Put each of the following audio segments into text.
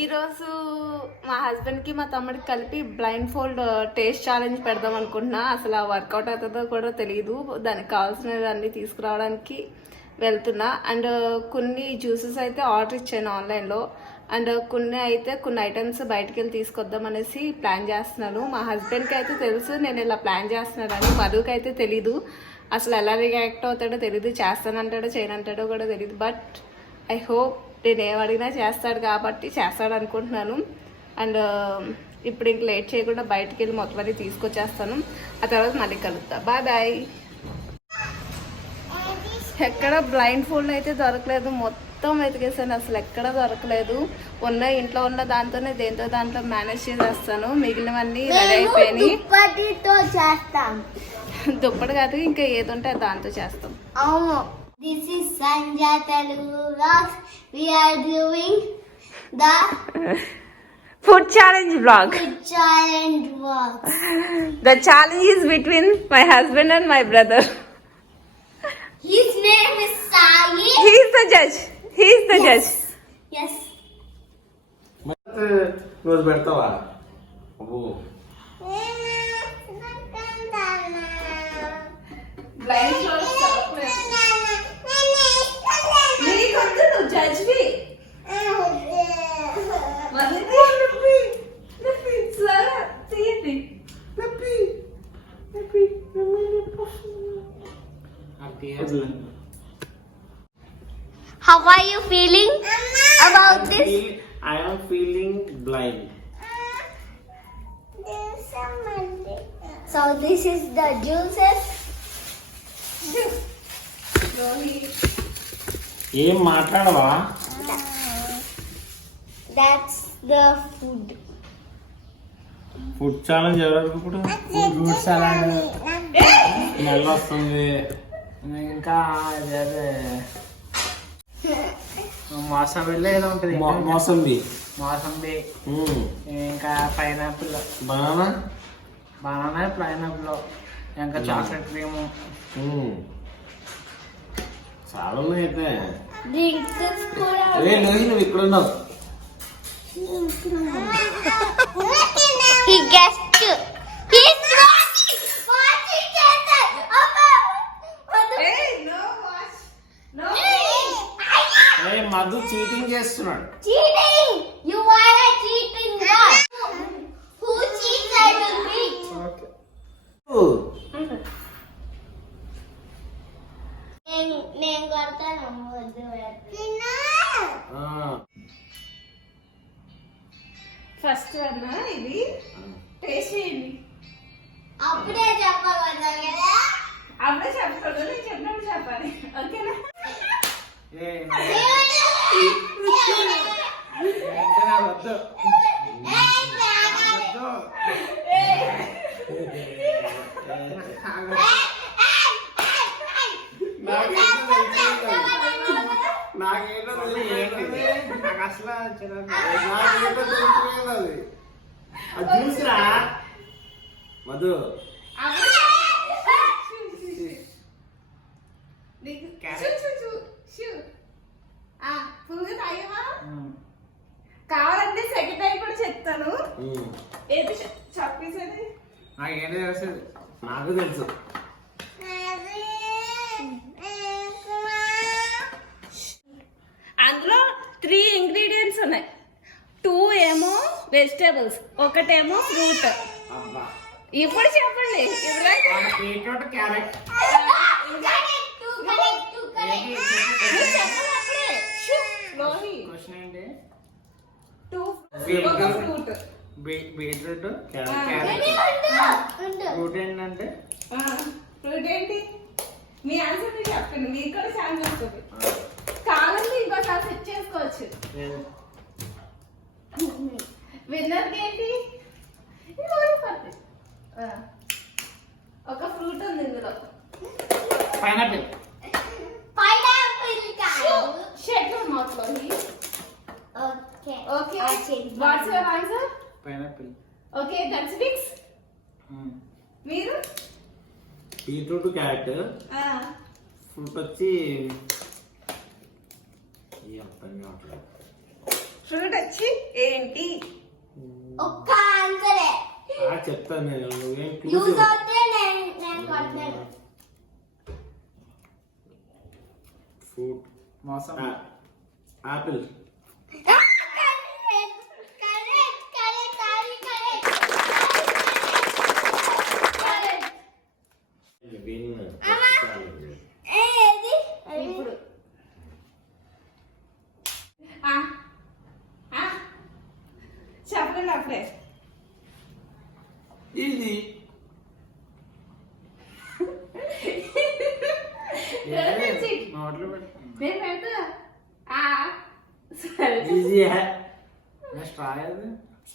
ఈరోజు మా హస్బెండ్కి మా తమ్ముడికి కలిపి బ్లైండ్ ఫోల్డ్ టేస్ట్ ఛాలెంజ్ పెడదాం అనుకుంటున్నా. అసలు ఆ వర్కౌట్ అవుతుందో కూడా తెలియదు. దానికి కావాల్సినవి అన్నీ తీసుకురావడానికి వెళ్తున్నా. అండ్ కొన్ని జ్యూసెస్ అయితే ఆర్డర్ ఇచ్చాను ఆన్లైన్లో. అండ్ కొన్ని ఐటమ్స్ బయటకు వెళ్ళి తీసుకొద్దాం అనేసి ప్లాన్ చేస్తున్నాను. మా హస్బెండ్కి అయితే తెలుసు నేను ఇలా ప్లాన్ చేస్తున్నానని. మధుకి అయితే తెలీదు. అసలు ఎలా రియాక్ట్ అవుతాడో తెలీదు. చేస్తానంటాడో చేయనంటాడో కూడా తెలియదు. బట్ ఐ హోప్ నేను ఏమడిగినా చేస్తాడు కాబట్టి చేస్తాడు అనుకుంటున్నాను. అండ్ ఇప్పుడు ఇంక లేట్ చేయకుండా బయటికి వెళ్ళి మొత్తం అన్ని తీసుకొచ్చేస్తాను. ఆ తర్వాత మళ్ళీ కలుగుతా. Bye bye. ఎక్కడ బ్లైండ్ ఫోల్డ్ అయితే దొరకలేదు. మొత్తం వెతికేసాను, అసలు ఎక్కడ దొరకలేదు. ఇంట్లో ఉన్న దాంతోనే దాంట్లో మేనేజ్ చేసేస్తాను. మిగిలినవన్నీ రెడీ అయిపోయినాయి. దుప్పటి కాదు, ఇంకా ఏది ఉంటే దాంతో చేస్తాం. అవును. This is Sanja Telugu Vlogs. We are doing the food challenge vlog. food challenge vlogs. The challenge is between my husband and my brother. His name is Sai. He is the judge. He is the judge. Yes. రోజు పెడతావా? అబ్బో How are you feeling about this? I am feeling blind. So this is the juices. ఏం మాట్లాడవా? That's the food. Food challenge ఎవరు ఇప్పుడు? Fruit salad smell వస్తుంది. ఇంకా అదే మోసంబిలో ఏదో ఉంటుంది. మోసంబి, మోసంబి, ఇంకా పైనాపిల్, బనానా, పైనాపిల్, ఇంకా చాక్లెట్ క్రీము. చాలా ఉన్నాయి అయితే. Drinks కూడా. నువ్వు ఇక్కడ ఉన్నావు. He guessed. He's watching. Watching Chester. Madhu cheating చేస్తున్నాడు. Cheating. You are a cheating boy. Who cheats I will beat. నేను కొడతాను. ఫస్ట్ అన్న ఇది టేస్ట్ చేయండి. అప్పుడే చెప్పకూడదు కదా. అప్పుడే చెప్పకూడదు, నేను చెప్పినప్పుడు చెప్పాలి. ఓకేనా? వద్దు. నాకు అసలు చూసిరా మధు. కావాలంటే సెకండ్ టైం కూడా చెప్తాను. ఏది చెప్పేసేది నాకేంటి తెలుసు. నాకు తెలుసు. అందులో 3 ఇంగ్రీడియంట్స్ ఉన్నాయి. 2 ఏమో వెజిటేబుల్స్, ఒకటేమో ఫ్రూట్. ఇప్పుడు చెప్పండి. Beetroot, carrot. క్వశ్చన్ ఏంటి? Fruit, beetroot, carrot. ఫ్రూట్ ఏంటంటే ఫ్రూట్ ఏంటి? మీ ఆన్సర్ మీరు చెప్పండి. మీకు కూడా ఛాన్స్ వస్తుంది. కావాలంటే ఇంకోసారి సెట్ చేసుకోవచ్చు. విన్నర్కి ఏంటి? ఒక ఫ్రూట్ ఉంది ఇందులో. Pineapple. Okay. What's your answer? Pineapple. Okay, that's fix. మీరు? Beetroot, carrot. ఫ్రూట్ వచ్చి ఫ్రూట్ వచ్చి ఏంటి? ఒక్క ఆన్సరే చెప్తాను నేను, నువ్వేం యూజ్ అవుతే నేను కొడతాను. ఫ్రూట్ మోసం. ఆపిల్. ఇప్పుడు చెప్పండి అప్పుడే. ఇది నోట్లో పెట్టు. నేను పెడతా. సరే ఈజీ స్ట్రా ఏది?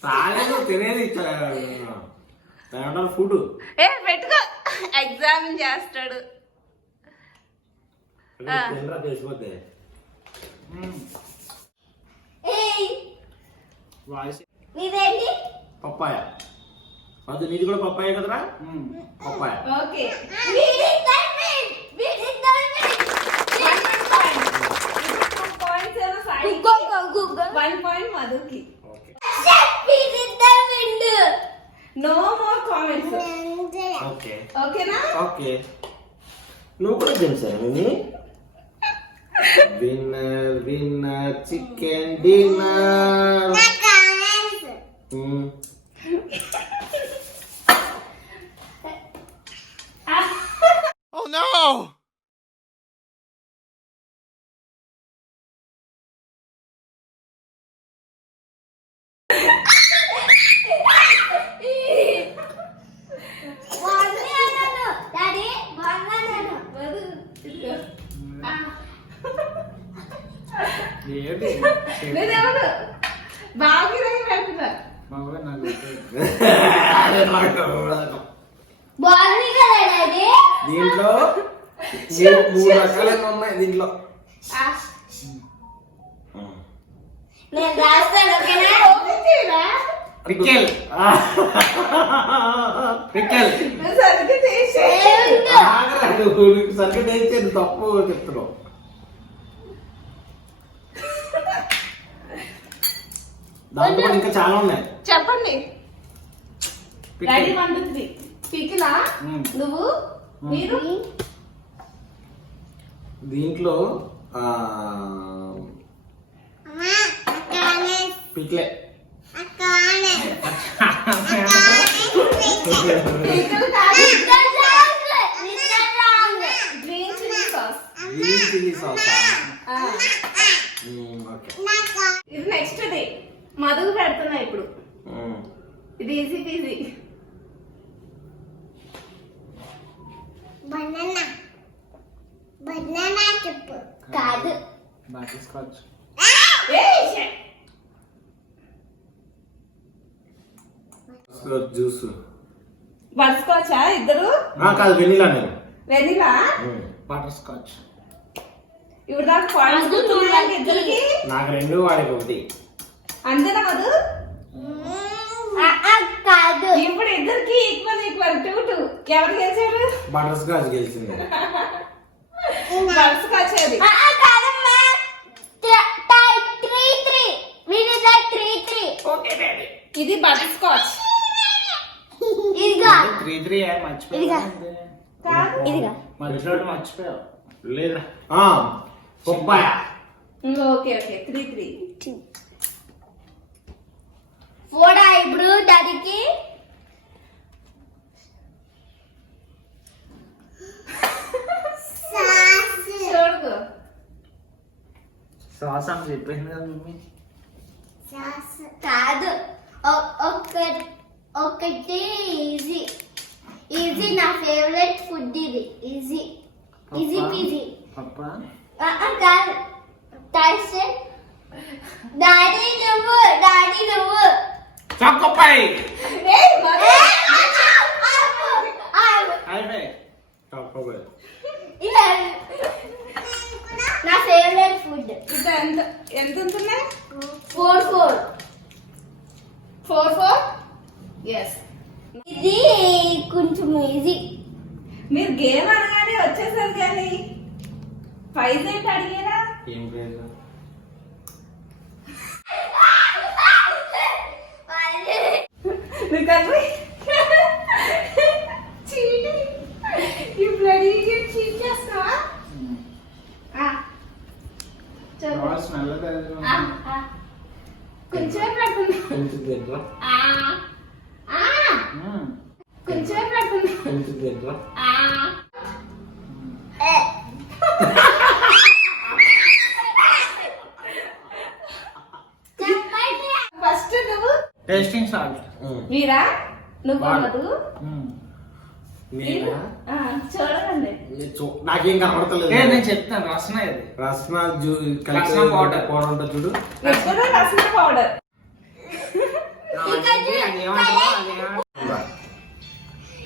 తాగేది తినేది దాంట్లో ఫుడ్. పెట్టుకో, ఎగ్జామిన్ చేస్తాడు. తినరా తెలిసిపోతే. వాయిస్. ఇదేంటి? పప్పాయ. అది నీది కూడా పప్పాయ కదరా? పప్పాయ. ఓకే, వన్ పాయింట్ మధుకి. No more comments. ఓకే ఓకేనా? ఓకే, నువ్వు కూడా తెలుసాను. Winner winner chicken dinner. ఏంటి? నేనెవరు బాగా పెడుతున్నా. మగవే నాకు బాగుంది కదా డాడీ? దీంట్లో మూడు రకాలైన ఉన్నాయి దీంట్లో. నేను రాస్తాను, ఓకేనా? పికెల్. పికెల్. సరిగ్గా చేసే సరిగ్గా తెచ్చేది తప్పు చెప్తున్నావు. దాంట్లో కూడా ఇంకా చాలా ఉన్నాయి. చెప్పండి. పికెల్. రెడీ 1 2 3. పికిలా నువ్వు మీరు దీంట్లో పిక్లే. పికిల్ కాదు, green chilli sauce. Green chilli sauce. Okay, ఇది నెక్స్ట్ ది మధుకు పెడుతున్నా ఇప్పుడు. ఇది ఈజీ పీజీ. బనానా చెప్పు. కాదు, బటర్ స్కాచ్. జ్యూస్. బటర్ స్కాచా ఇద్దరు? కాదు, వెనిలా. నేను వెనిలా. Butter scotch. ఇప్పుడు దాకా పాయింట్స్ ఇద్దరికి. నాకు 2 వాడికి 1. అంతేనా మధు? కాదు. ఇప్పుడు ఇద్దరికి ఈక్వల్ 2 2. ఎవరు గెలిచారు? బటర్ స్కాచ్ గెలిచింది. బటర్ స్కాచ్ అది. కాదమ్మా, 3-3. వీడిదా 3-3. ఓకే డాడీ, ఇది బటర్ స్కాచ్. ఇదిగా 3-3 మర్చిపోయా. ఇదిగా. కాదు ఇదిగా. మధ్యలో మర్చిపోయావు. లేదా పప్పాయ. Okay okay 3-3. ఫోడా ఇప్పుడు డాడీకి. చూడు సాస్ అని చెప్పింది కదా మమ్మీ. కాదు, ఒకటి ఈజీ. ఈజీ నా ఫేవరెట్ ఫుడ్. ఇది ఈజీ. Easy peasy. పప్పా. కాదు, టైస్ట్. డాడీ నువ్వు. చాకోపై. ఏయ్ మధు, అయిపోయి. పప్పాయ. నా ఫేవరెట్ ఫుడ్. ఇది ఎంత ఉంటున్నాయి? 4-4. 4-4. ఎస్, ఇది కొంచెం ఈజీ. మీరు గేమ్ అనగానే వచ్చేసారు కానీ ప్రైజ్ ఏంటి అడిగారా? ఏం లేదు. నువ్వు కలిపి చీటింగ్. ఈ బ్లడీ చీట్ చేస్తావా? చెప్పు. స్మెల్ కొంచెం పెడుతున్నా. కొంచెం తింటా కొంచెం పెడుతున్నా. కొంచెం తింటా ఫస్ట్ నువ్వు టేస్టింగ్ సాల్ట్. వీరా నువ్వు అమ్మదు నేనా? చూడండి. నాకేం కనబడతలేదు. నేను చెప్తాను రసన ఇది. రసన రసన powder. పౌడర్ ఉంటుంది చూడు. ఎప్పుడు రసన పౌడర్.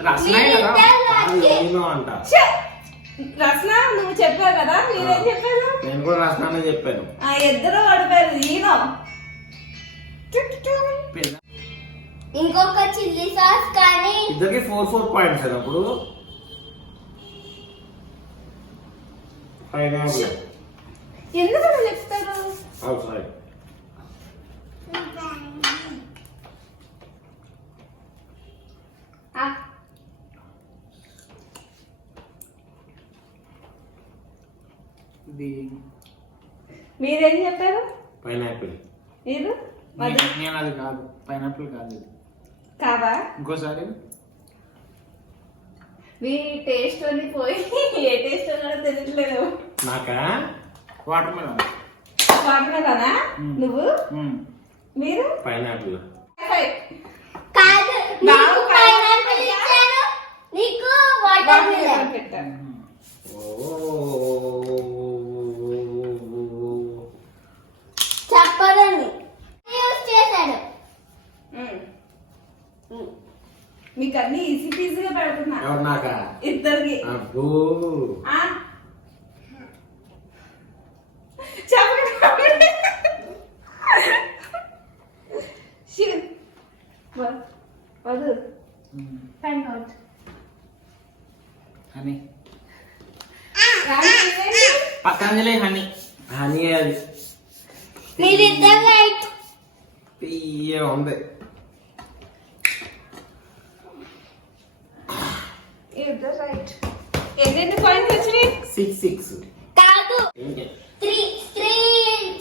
రసనే కదా. అది ఏమో అంట. రసన నువ్వు చెప్పావు కదా, మీరేం చెప్పారు? నేను కూడా రసనానే చెప్పాను. ఇద్దరు పడిపోయారు. ఈనో ఇంకొక చిల్లీ సాస్ కానీ ఇద్దరికి 4 పాయింట్స్ అప్పుడు పైనాపిల్ ఎందుకు అలా చెప్తారు? అవుట్ ఇది మీరేం చెప్పారు? పైనాపిల్. మీరు నేను అది కాదు, పైనాపిల్ కాదు ఇది. కాదా? ఇంకోసారి మీ టేస్ట్ అని పోయి ఏ టేస్ట్ అన్నా తెలియట్లేదు. నాకా వాటర్ మెలన్. వాటినా నువ్వు మీరు పైనాపిల్. కాదు, నాకు నీకు పైనాపిల్ ఇచ్చాను, నీకు వాటర్ మిలన్ పెట్టాను. చెప్పదని యూస్ చేశాడు. మీకు అన్ని ఈజీ పీజీగా పెడుతున్నా ఎవరు నాకా? ఇద్దరికి. అబ్బో చెప్పండి. వదు find out. Honey. Patanjali honey. Honey అది మీరిద్దరు రైట్. తీయ ఉంది. ఇద్దరు రైట్. ఎన్ని పాయింట్స్ వచ్చినాయి? 6 కాదు, 3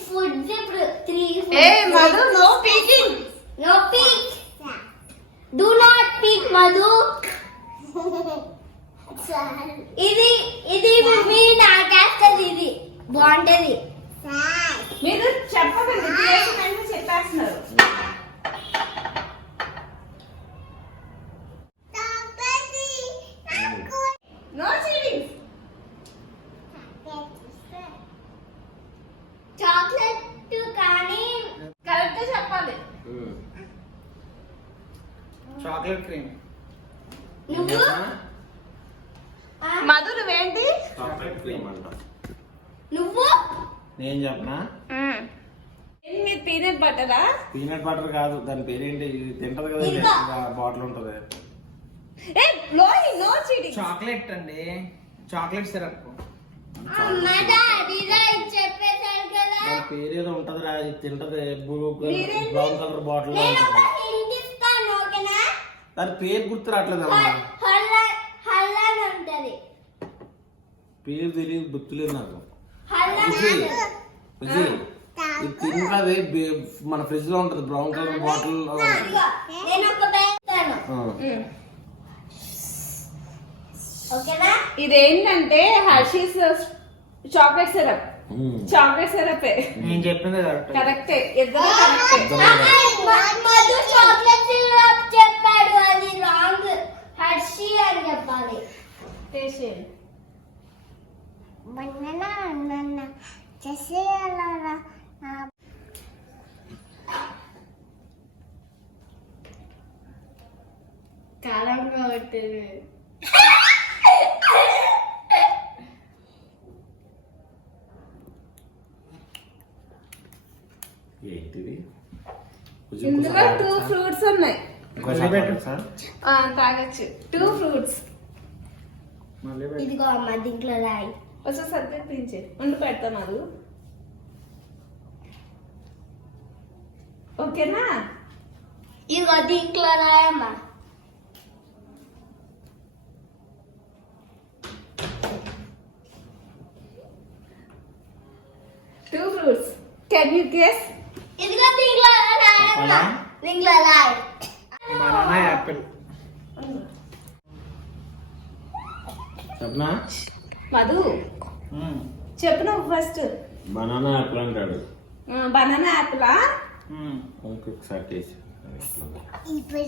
ఫుడ్స్. ఇప్పుడు 3 ఏ Madhu, no peeking. No peek. Do not peek Madhu. ఇది ఇది మీరు నాకేస్తుంది. ఇది బాగుంటది. మీరు చెప్పకండి, చేసినట్టు చెప్పేస్తున్నారు. No cheating. చాక్లెట్ కానీ కరెక్ట్ చెప్పాలి. Chocolate cream. నువ్వు మధు నువ్వేంటి? చాక్లెట్ క్రీమ్ అంట. నువ్వు నేను చెప్పనా? మీరు పీనట్ బటరా? పీనట్ బటర్ కాదు, దాని పేరేంటి? ఇది తింటది కదా, ఇంకా. బాటిల్ ఉంటది. ఏ నో చీటింగ్. చాక్లెట్ అండి, చాక్లెట్ సిరప్. అమ్మ డాడీ రైట్ చెప్పేశారు కదా. దాని పేరేదో ఉంటది రా, ఇది తింటది. మీరేంటి? బ్రౌన్ కలర్ బాటిల్ నేను ఒక ఉంటది. హింట్ ఇస్తాను, ఓకేనా? దాని పేరు గుర్తు రావట్లేదు అమ్మా. హల్లాన్ ఉంటది. పేరు తెలియదు, గుర్తులేదు నాకు. హల్లాన్ విజయ్, ఉంటది. విజయ్, ఇది తింటది. మన ఫ్రిడ్జ్ లో ఉంటది, బ్రౌన్ కలర్ బాటిల్. ఇదిగో, నేను ఒక ఇస్తాను, ఓకేనా? ఇదేంటంటే హర్షీస్ చాక్లెట్ సిరప్. చాక్లెట్ సిరపే. నేను చెప్పింది కరెక్ట్. కరెక్టే, ఇద్దరు కరెక్టే. మధు చాక్లెట్ సిరప్ చెప్పాడు, అది రాంగ్. హర్షీ అని చెప్పాలి. టేస్ట్ చేయండి. కారంగా పెట్టేది. ఏంటిది? ఇందులో 2 ఫ్రూట్స్ ఉన్నాయి. తాగొచ్చు. 2 ఫ్రూట్స్. మళ్ళీ పెట్టు. ఇదిగో అమ్మ, దీంట్లో రాయి. వచ్చి సబ్జెక్ట్ పెంచే ఉండి పెడతాం అది. ఓకేనా? ఇదిగో దీంట్లో రాయమ్మా. Two fruits. Can you guess? ఇదిగో దీంట్లో రాయమ్మా. దీంట్లో రాయి. Banana Apple. చెప్పనా? మధు చెప్పు నువ్వు ఫస్ట్. బనానా యాపిల్ అంటాడు. బనానా యాపిలా? ఇంకొకసారి టేస్ట్. ఇప్పుడు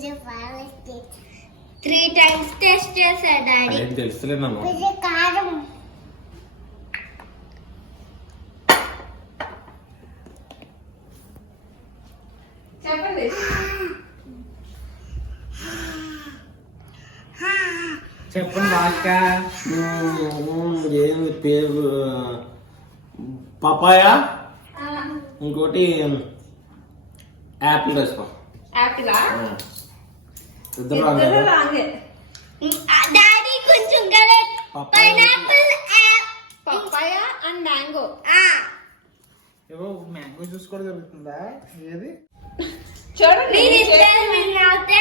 3 times టెస్ట్ చేశా డాడీ. అదేం తెలుసులేదు నన్ను. ఇది కారం. చెప్పండి. చెప్పండి వాక్క. ఏంది పేరు? పపాయ, ఇంకోటి యాపిల్ వేసుకో. యాపిలా? ఇద్దరు ఇద్దరు రాంగే. డాడీ కొంచెం correct. Pineapple, papaya and mango. ఏవో మ్యాంగో జ్యూస్ కూడా దొరుకుతుందా? ఏది? చూడండి. మీరు ఇద్దరు విన్ అవుతే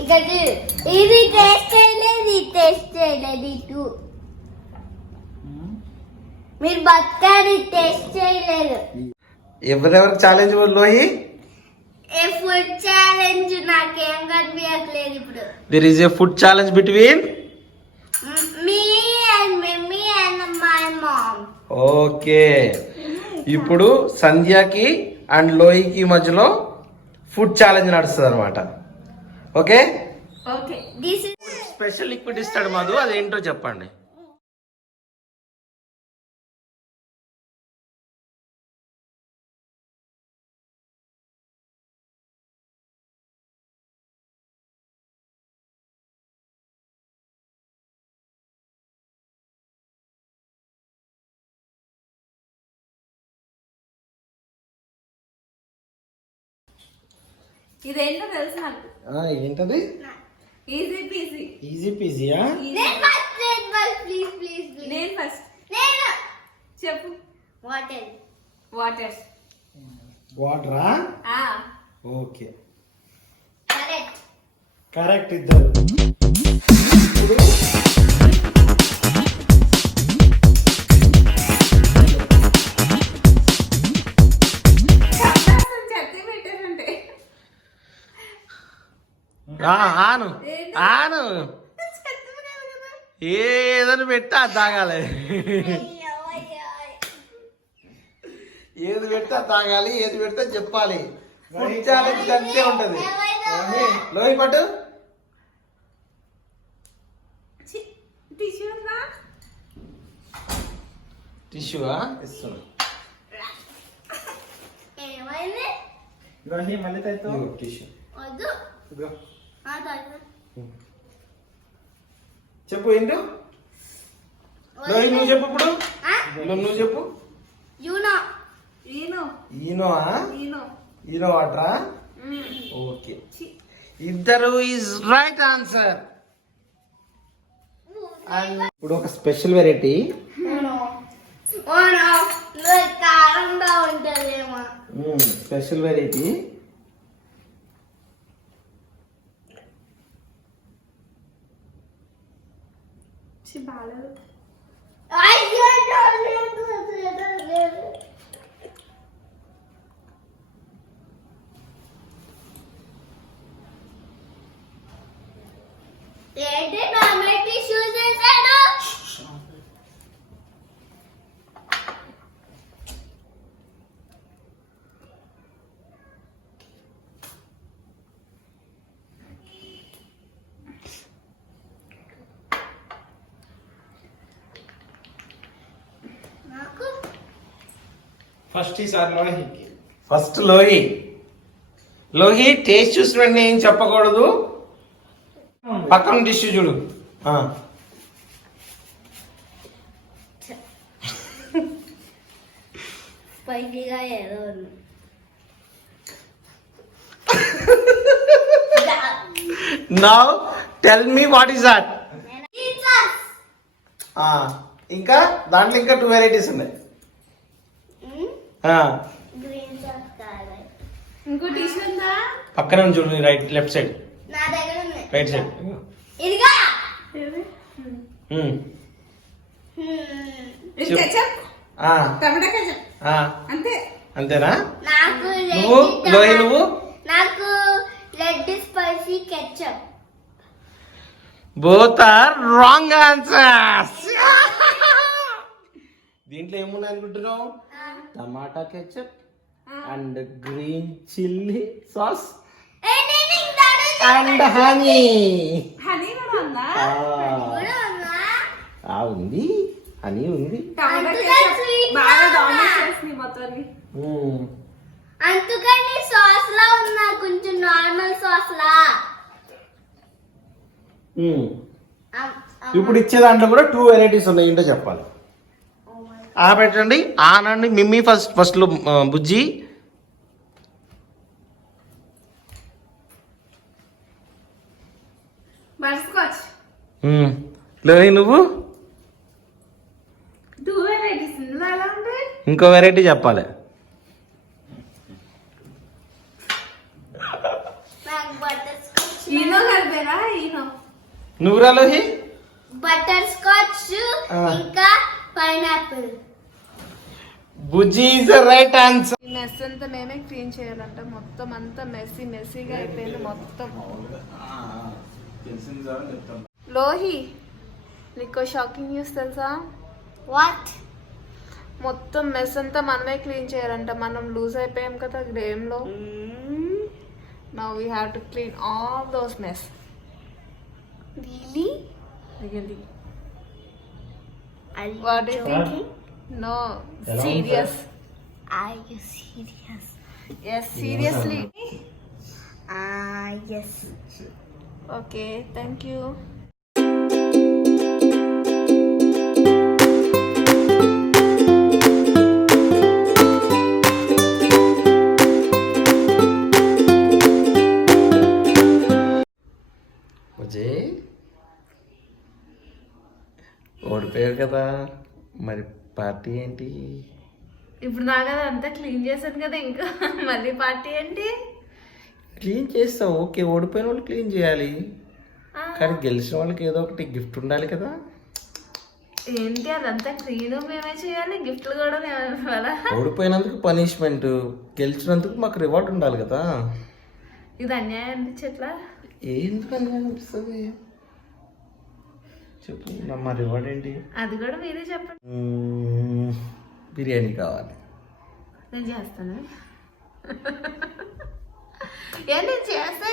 ఇక్కడ ఇది టేస్ట్ చేయలేదు, ఇది టేస్ట్ చేయలేదు. ఇటు మీరు బతకాలి, టేస్ట్ చేయలేదు. ఎవరెవరికి ఛాలెంజ్ లోయి? ఏ ఫుడ్ ఛాలెంజ్ నాకేం కనిపించట్లేదు ఇప్పుడు. There is a food challenge between me and mummy and my mom. Okay. ఇప్పుడు సంధ్యకి అండ్ లోయికి మధ్యలో ఫుడ్ ఛాలెంజ్ నడుస్తుంది అనమాట. Okay. Okay. This is special liquid ఇస్తాడు మధు, అదేంటో చెప్పండి. ఇదేంటో తెలుసు నాకు. ఏంటది? Easy PG. ఈజీ పీజీయా? నేను ఫస్ట్ ప్లీజ్ ప్లీజ్ ప్లీజ్. నేను ఫస్ట్. నేను చెప్పు. వాటర్. వాటర్. వాటరా? ఆ. Okay, correct. కరెక్ట్. ఇద్దరు. చెత్త పెట్టారంటే ఆను ఆను ఏదని పెట్టా తాగాలి. ఏది పెడితే తాగాలి, ఏది పెడితే చెప్పాలి. ఫుడ్ ఛాలెంజ్ అంతే ఉంటది. లోయి పట్టు. టిష్యూ రా. టిష్యూవా? ఇస్తున్నా. ఏమైంది? ఇవన్నీ మళ్ళీ తైతో. టిష్యూ. వద్దు. ఇదిగో. చెప్పు ఏంటో. లోయి నువ్వు చెప్పు ఇప్పుడు. నువ్వు చెప్పు. యూనో. ఈనో. ఈనోవా? ఈనో. ఈనో వాటరా? ఓకే, ఇద్దరు ఈజ్ రైట్ ఆన్సర్. ఇప్పుడు ఒక స్పెషల్ వెరైటీ. కారంగా ఉంటదేమో. Special variety. బాగాలేదు. అయ్యో ఏంటి టమాటో షూస్ వేసాడు? నాకు ఫస్ట్ ఈసారి లోహికి. ఫస్ట్ లోహి. లోహి టేస్ట్ చూసిన వెంటనే ఏం చెప్పకూడదు. పక్కన డిష్ చూడు. స్పైసీగా ఏదో ఉంది. Now tell me what is that. Pizzas. ఇంకా దాంట్లో ఇంకా 2 వెరైటీస్ ఉన్నాయి. గ్రీన్ సాస్ కావాలి. ఇంకో టిష్యూ ఉందా? పక్కన ఉంది చూడు, రైట్ లెఫ్ట్ సైడ్, నా దగ్గర ఉంది. Right side. ఇదిగా ఇది ketchup? టమాటా ketchup. అంతే. అంతేనా? నాకు నువ్వు లోహి, నువ్వు? నాకు red spicy ketchup. Both are wrong answers. దీంట్లో ఏమున్నాయి అనుకుంటున్నావు? Tomato ketchup and green chilli sauce and honey. Honey కూడా ఉందా? ఉంది, హనీ ఉంది. టమాటా అందుకని ketchup sweet బాగా కావాలా? డామినేట్ చేస్తుంది మొత్తాన్ని. అందుకని సాస్ లా ఉన్నా, కొంచెం నార్మల్ సాస్ లా. ఇప్పుడు ఇచ్చే దాంట్లో కూడా 2 వెరైటీస్ ఉన్నాయి, ఏంటో చెప్పాలి. పెట్టండి, ఆనండి. మిమ్మీ ఫస్ట్ లో బుజ్జి. బటర్స్కాచ్. లోహి, నువ్వు? 2 varieties. ఇందులో ఎలా ఉంది? ఇంకో వెరైటీ చెప్పాలి. నాకు బటర్ స్కాచ్. ఈనో కలిపేరా? ఈనో. నువ్వురా లోహి? బటర్ స్కాచ్ ఇంకా pineapple. Bujji is the right answer. ఈ మెస్ అంతా మేమే క్లీన్ చేయాలంట. మొత్తం అంతా మెస్సీగా అయిపోయింది మొత్తం. లోహి, నీకో షాకింగ్ న్యూస్ తెలుసా? వాట్? మొత్తం మెస్ అంతా మనమే క్లీన్ చేయాలంట. మనం లూజ్ అయిపోయాం కదా గేమ్ లో. Now we have to clean all those mess. Really? Really? Are you What is joking? No, serious. Are you serious? Yes, seriously. Yes. Okay, thank you. బుజ్జి, ఓడిపోయావు కదా, మరి పార్టీ ఏంటి? ఇప్పుడు దాకా అంతా క్లీన్ చేశాను కదా, ఇంకా మళ్ళీ పార్టీ ఏంటి? క్లీన్ చేస్తావు, ఓకే. ఓడిపోయిన వాళ్ళు క్లీన్ చేయాలి, కానీ గెలిచిన వాళ్ళకి ఏదో ఒకటి గిఫ్ట్ ఉండాలి కదా. ఏంటి అదంతా క్లీన్ మేమే చేయాలి, గిఫ్ట్లు కూడా మేమే ఇవ్వాలా? ఓడిపోయినందుకు పనిష్మెంట్, గెలిచినందుకు మాకు రివార్డ్ ఉండాలి కదా. ఇది అన్యాయం అనిపించట్లా? ఎందుకని అనిపిస్తుంది చెప్పు, మా రివార్డ్ ఏంటి? అది కూడా మీరే చెప్పండి. బిర్యానీ కావాలి. నేను చేస్తాను. నేను చేస్తే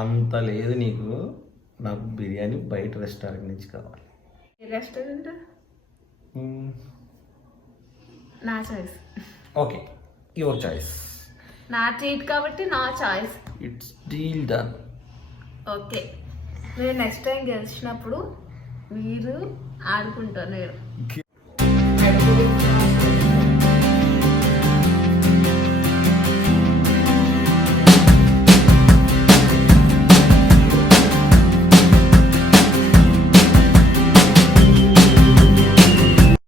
అంత లేదు నీకు, నాకు బిర్యానీ బయట రెస్టారెంట్ నుంచి కావాలి. రెస్టారెంట్ నా చాయిస్. Okay, your choice. నా ట్రీట్ కాబట్టి నా choice. It's deal done. Okay, నేను నెక్స్ట్ టైం గెలిచినప్పుడు మీరు ఆడుకుంటాను. నేను